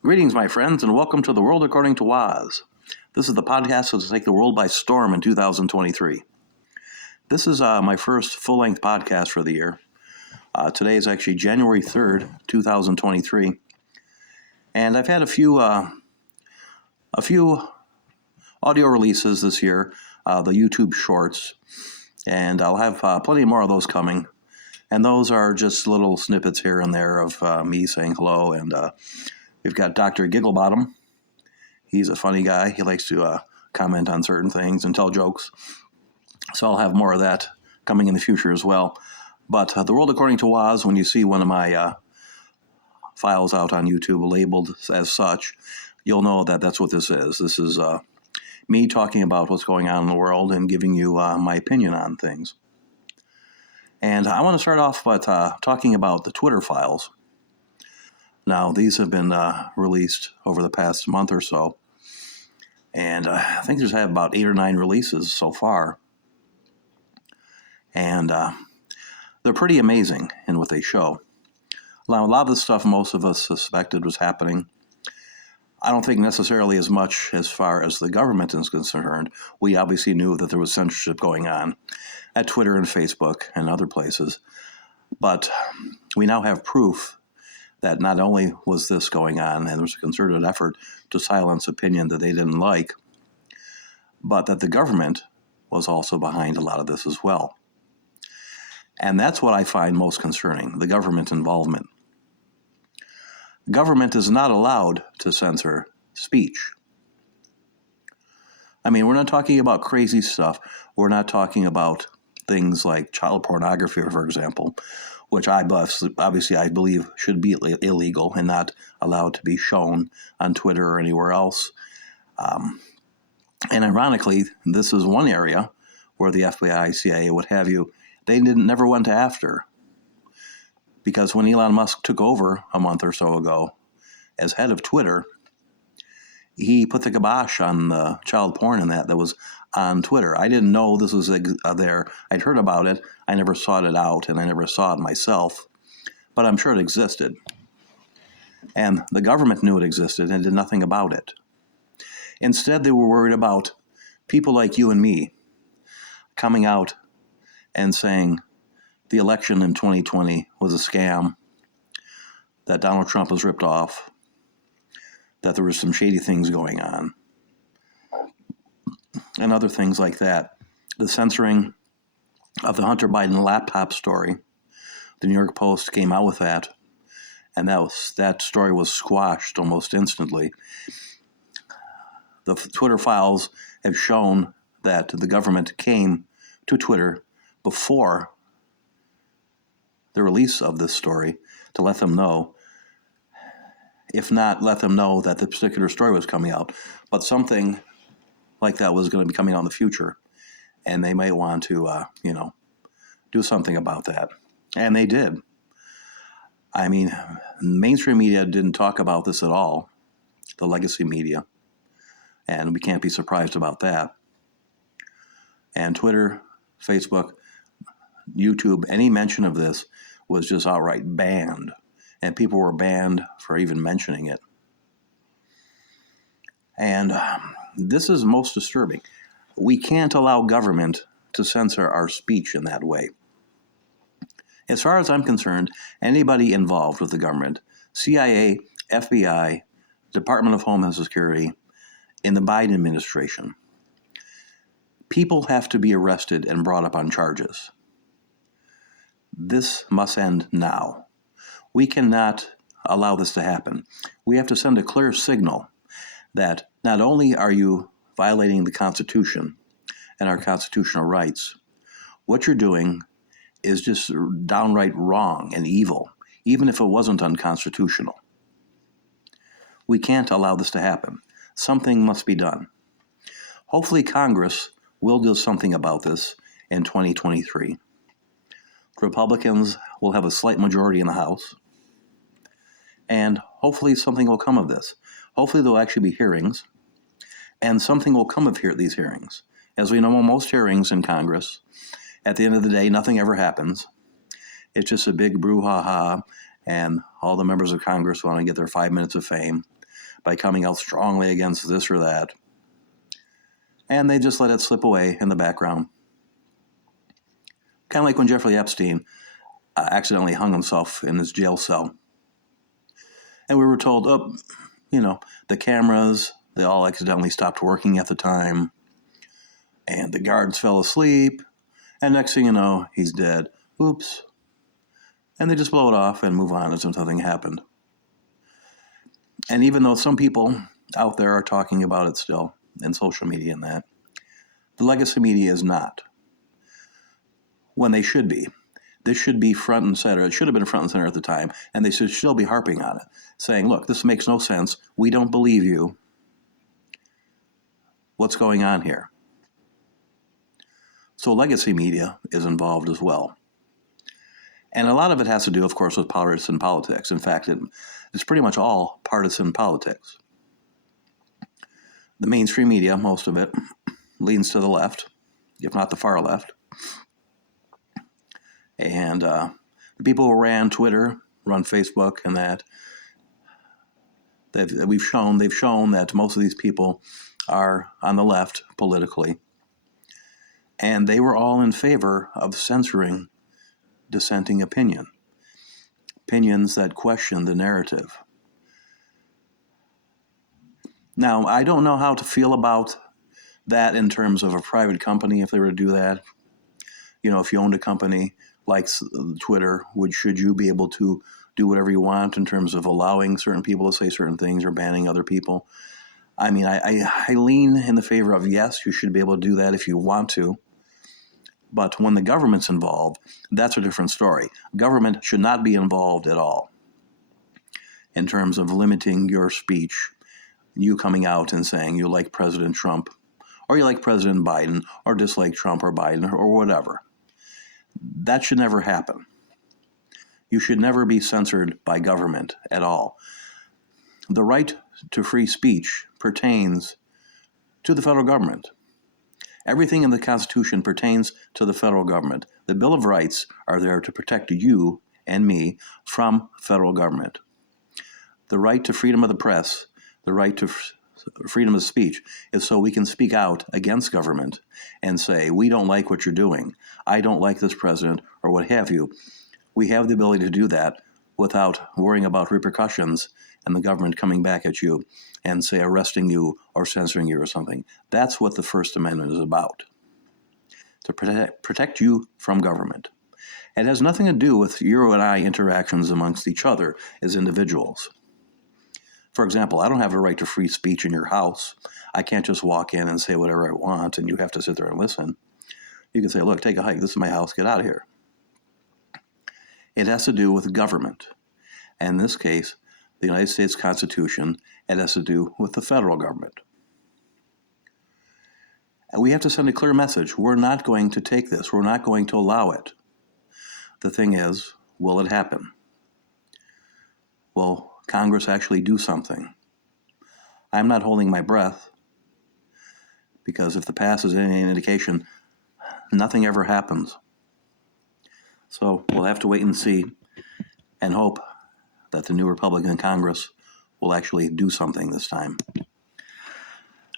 Greetings, my friends, and welcome to The World According to Woz. This is the podcast that will take the world by storm in 2023. This is my first full-length podcast for the year. Today is actually January 3rd, 2023, and I've had a few audio releases this year, the YouTube Shorts, and I'll have plenty more of those coming. And those are just little snippets here and there of me saying hello. And we've got Dr. Gigglebottom. He's a funny guy. He likes to comment on certain things and tell jokes. So I'll have more of that coming in the future as well. But The World According to Woz, when you see one of my files out on YouTube labeled as such, you'll know that that's what this is. This is me talking about what's going on in the world and giving you my opinion on things. And I want to start off by talking about the Twitter files. Now, these have been released over the past month or so, and I think there's had about 8 or 9 releases so far. And they're pretty amazing in what they show. Now, a lot of the stuff most of us suspected was happening. I don't think necessarily as much as far as the government is concerned. We obviously knew that there was censorship going on at Twitter and Facebook and other places. But we now have proof that not only was this going on, and there was a concerted effort to silence opinion that they didn't like, but that the government was also behind a lot of this as well. And that's what I find most concerning, the government involvement. Government is not allowed to censor speech. I mean, we're not talking about crazy stuff. We're not talking about things like child pornography, for example, which obviously I believe should be illegal and not allowed to be shown on Twitter or anywhere else. And ironically, this is one area where the FBI, CIA, what have you, they never went after. Because when Elon Musk took over a month or so ago as head of Twitter, he put the kibosh on the child porn and that was on Twitter. I didn't know this was there. I'd heard about it. I never sought it out, and I never saw it myself. But I'm sure it existed. And the government knew it existed and did nothing about it. Instead, they were worried about people like you and me coming out and saying the election in 2020 was a scam, that Donald Trump was ripped off, that there were some shady things going on, and other things like that. The censoring of the Hunter Biden laptop story, the New York Post came out with that, and that story was squashed almost instantly. The Twitter files have shown that the government came to Twitter before the release of this story to let them know, if not let them know that the particular story was coming out, but something like that was going to be coming out in the future, and they might want to, do something about that. And they did. I mean, mainstream media didn't talk about this at all, the legacy media, and we can't be surprised about that. And Twitter, Facebook, YouTube, any mention of this was just outright banned, and people were banned for even mentioning it. And this is most disturbing. We can't allow government to censor our speech in that way. As far as I'm concerned, anybody involved with the government, CIA, FBI, Department of Homeland Security, in the Biden administration, people have to be arrested and brought up on charges. This must end now. We cannot allow this to happen. We have to send a clear signal that not only are you violating the Constitution and our constitutional rights, what you're doing is just downright wrong and evil, even if it wasn't unconstitutional. We can't allow this to happen. Something must be done. Hopefully Congress will do something about this in 2023. Republicans will have a slight majority in the House, and hopefully something will come of this. Hopefully there'll actually be hearings, and something will come of these hearings. As we know, most hearings in Congress, at the end of the day, nothing ever happens. It's just a big brouhaha, and all the members of Congress want to get their 5 minutes of fame. by coming out strongly against this or that. And they just let it slip away in the background. Kind of like when Jeffrey Epstein accidentally hung himself in his jail cell. And we were told, the cameras, they all accidentally stopped working at the time. And the guards fell asleep. And next thing you know, he's dead. Oops. And they just blow it off and move on as if nothing happened. And even though some people out there are talking about it still in social media and that, the legacy media is not. When they should be. This should be front and center. It should have been front and center at the time, and they should still be harping on it, saying, look, this makes no sense. We don't believe you. What's going on here? So legacy media is involved as well. And a lot of it has to do, of course, with partisan politics. In fact, it's pretty much all partisan politics. The mainstream media, most of it, leans to the left, if not the far left. And the people who ran Twitter, run Facebook, and that, they've shown that most of these people are on the left politically. And they were all in favor of censoring dissenting opinions that question the narrative. Now, I don't know how to feel about that in terms of a private company, if they were to do that. If you owned a company like Twitter, should you be able to do whatever you want in terms of allowing certain people to say certain things or banning other people? I mean, I lean in the favor of yes, you should be able to do that if you want to. But when the government's involved, that's a different story. Government should not be involved at all in terms of limiting your speech, you coming out and saying you like President Trump, or you like President Biden, or dislike Trump or Biden, or whatever. That should never happen. You should never be censored by government at all. The right to free speech pertains to the federal government. Everything in the Constitution pertains to the federal government. The Bill of Rights are there to protect you and me from federal government. The right to freedom of the press, the right to freedom of speech, is so we can speak out against government and say, we don't like what you're doing. I don't like this president, or what have you. We have the ability to do that without worrying about repercussions and the government coming back at you and, say, arresting you or censoring you or something. That's what the First Amendment is about, to protect you from government. It has nothing to do with you and I interactions amongst each other as individuals. For example, I don't have a right to free speech in your house. I can't just walk in and say whatever I want and you have to sit there and listen. You can say, look, take a hike. This is my house. Get out of here. It has to do with government. And in this case, the United States Constitution, it has to do with the federal government. And we have to send a clear message. We're not going to take this. We're not going to allow it. The thing is, will it happen? Will Congress actually do something? I'm not holding my breath, because if the past is any indication, nothing ever happens. So we'll have to wait and see and hope that the new Republican Congress will actually do something this time.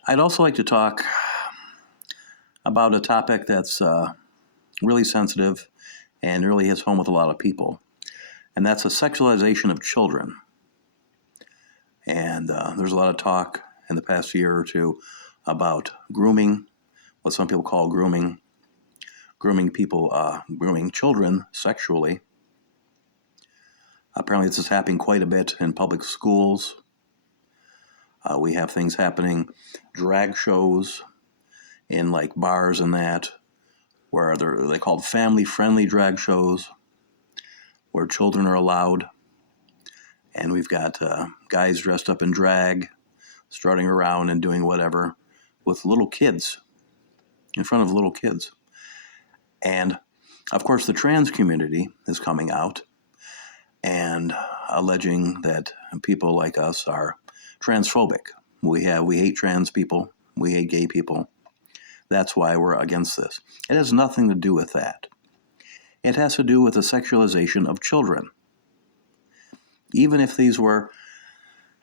I'd also like to talk about a topic that's really sensitive and really hits home with a lot of people, and that's the sexualization of children. And there's a lot of talk in the past year or two about grooming, what some people call grooming people, grooming children sexually. Apparently this is happening quite a bit in public schools. We have things happening, drag shows in like bars and that, where they're called family-friendly drag shows, where children are allowed. And we've got guys dressed up in drag, strutting around and doing whatever with little kids, in front of little kids. And, of course, the trans community is coming out and alleging that people like us are transphobic. We hate trans people. We hate gay people. That's why we're against this. It has nothing to do with that. It has to do with the sexualization of children. Even if these were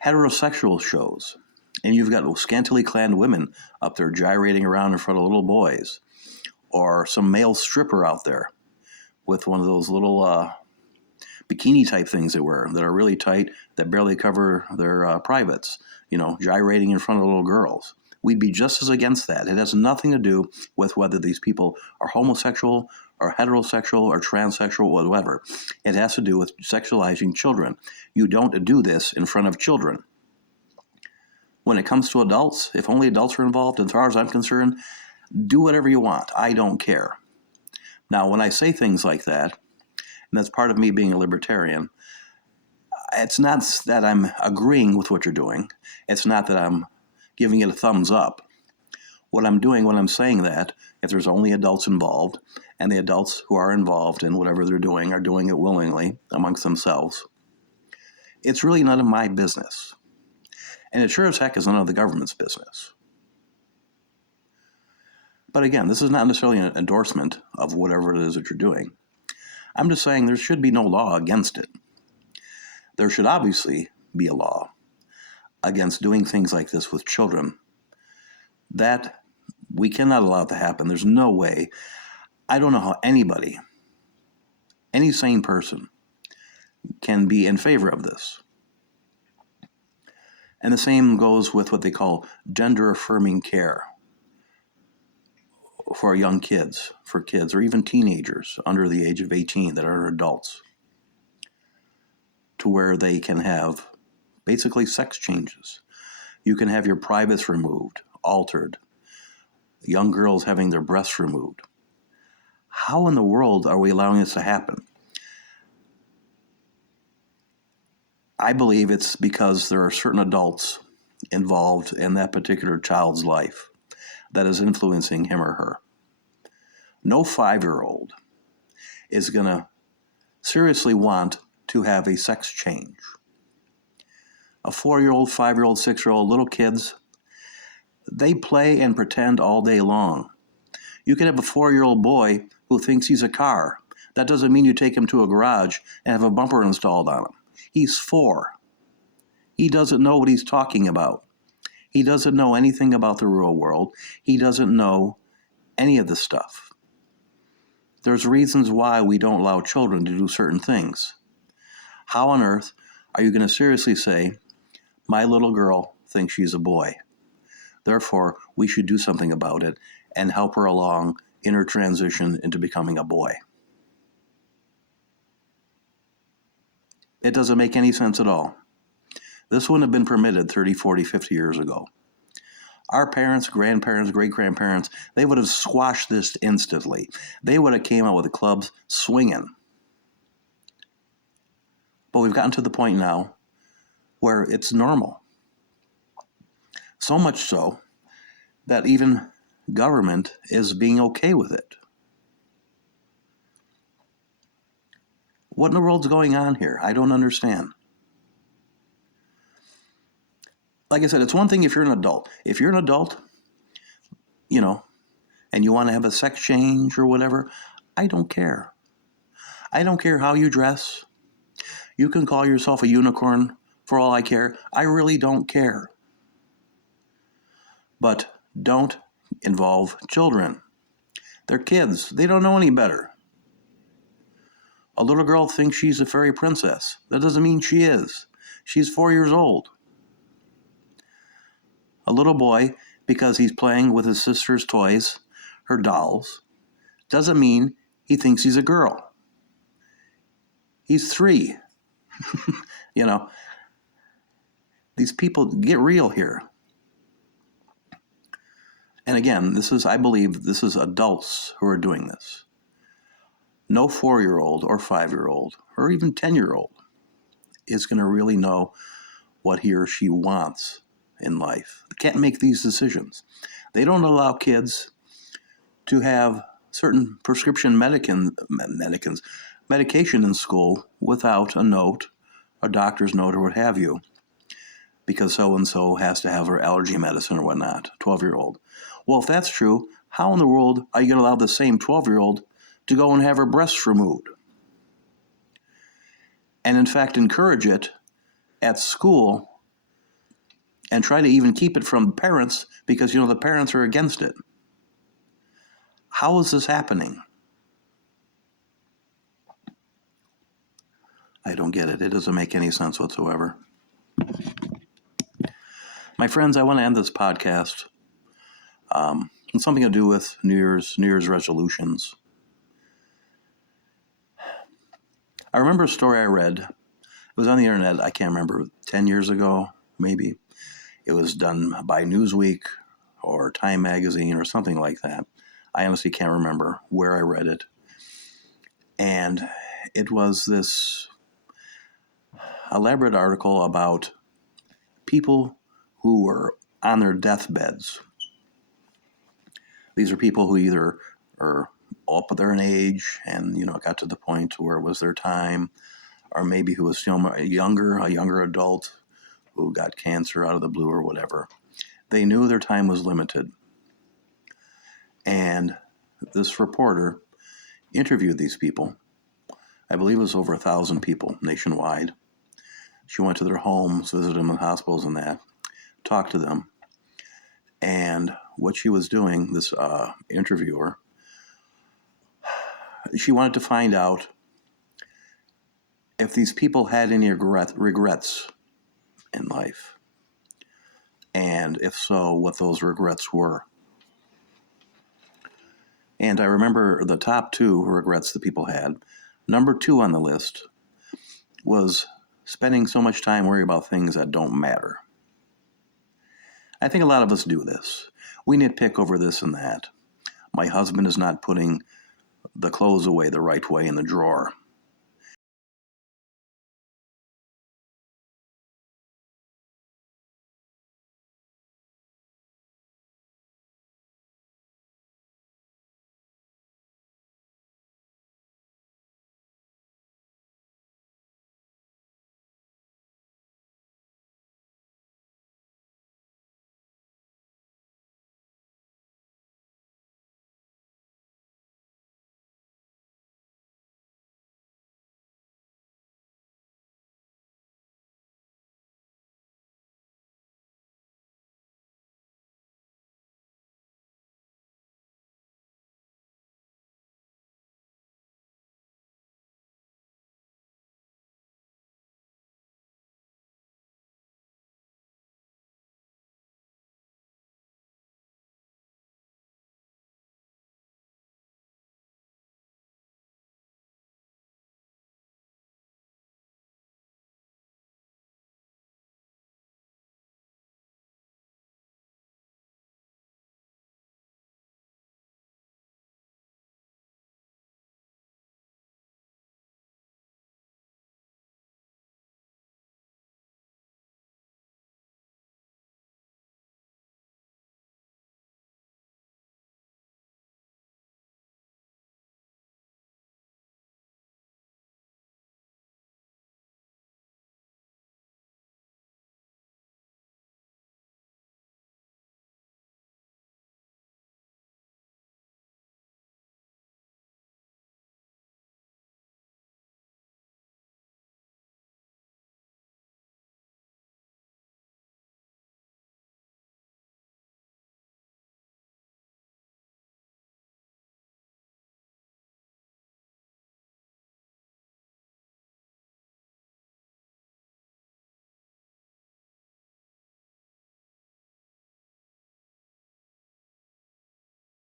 heterosexual shows, and you've got scantily clad women up there gyrating around in front of little boys, or some male stripper out there with one of those little bikini type things they wear that are really tight, that barely cover their privates, gyrating in front of little girls. We'd be just as against that. It has nothing to do with whether these people are homosexual or heterosexual or transsexual, whatever. It has to do with sexualizing children. You don't do this in front of children. When it comes to adults, if only adults are involved, as far as I'm concerned, do whatever you want. I don't care. Now, when I say things like that, and that's part of me being a libertarian, it's not that I'm agreeing with what you're doing. It's not that I'm giving it a thumbs up. What I'm doing when I'm saying that, if there's only adults involved, and the adults who are involved in whatever they're doing are doing it willingly amongst themselves, it's really none of my business. And it sure as heck is none of the government's business. But again, this is not necessarily an endorsement of whatever it is that you're doing. I'm just saying there should be no law against it. There should obviously be a law against doing things like this with children. That we cannot allow it to happen. There's no way. I don't know how anybody, any sane person, can be in favor of this. And the same goes with what they call gender-affirming care for young kids, for kids, or even teenagers under the age of 18 that are adults, to where they can have basically sex changes. You can have your privates removed, altered, young girls having their breasts removed. How in the world are we allowing this to happen? I believe it's because there are certain adults involved in that particular child's life that is influencing him or her. No 5-year-old is going to seriously want to have a sex change. A 4-year-old, 5-year-old, 6-year-old, little kids, they play and pretend all day long. You can have a 4-year-old boy who thinks he's a car. That doesn't mean you take him to a garage and have a bumper installed on him. He's 4. He doesn't know what he's talking about. He doesn't know anything about the real world. He doesn't know any of this stuff. There's reasons why we don't allow children to do certain things. How on earth are you going to seriously say, my little girl thinks she's a boy, therefore we should do something about it and help her along in her transition into becoming a boy? It doesn't make any sense at all. This wouldn't have been permitted 30, 40, 50 years ago. Our parents, grandparents, great-grandparents, they would have squashed this instantly. They would have came out with the clubs swinging. But we've gotten to the point now where it's normal. So much so that even government is being okay with it. What in the world's going on here? I don't understand. Like I said, it's one thing if you're an adult. If you're an adult, and you want to have a sex change or whatever, I don't care. I don't care how you dress. You can call yourself a unicorn for all I care. I really don't care. But don't involve children. They're kids. They don't know any better. A little girl thinks she's a fairy princess. That doesn't mean she is. She's 4 years old. A little boy, because he's playing with his sister's toys, her dolls, doesn't mean he thinks he's a girl. He's 3. These people, get real here. And again, I believe this is adults who are doing this. No 4-year-old or 5-year-old or even 10-year-old is going to really know what he or she wants in life. They can't make these decisions. They don't allow kids to have certain prescription medication in school without a note, a doctor's note or what have you, because so-and-so has to have her allergy medicine or whatnot, 12-year-old. Well, if that's true, how in the world are you going to allow the same 12-year-old to go and have her breasts removed? And in fact, encourage it at school and try to even keep it from parents because, the parents are against it. How is this happening? I don't get it. It doesn't make any sense whatsoever. My friends, I want to end this podcast with something to do with New Year's resolutions. I remember a story I read. It was on the internet. I can't remember, 10 years ago, maybe. It was done by Newsweek or Time Magazine or something like that. I honestly can't remember where I read it. And it was this elaborate article about people who were on their deathbeds. These are people who either are up there in age and, got to the point where it was their time, or maybe who was still a younger adult who got cancer out of the blue or whatever. They knew their time was limited. And this reporter interviewed these people. I believe it was over 1,000 people nationwide. She went to their homes, visited them in hospitals and that, talked to them. And what she was doing, this interviewer, she wanted to find out if these people had any regrets in life. And if so, what those regrets were. And I remember the top 2 regrets the people had. Number 2 on the list was spending so much time worrying about things that don't matter. I think a lot of us do this. We nitpick over this and that. My husband is not putting the clothes away the right way in the drawer.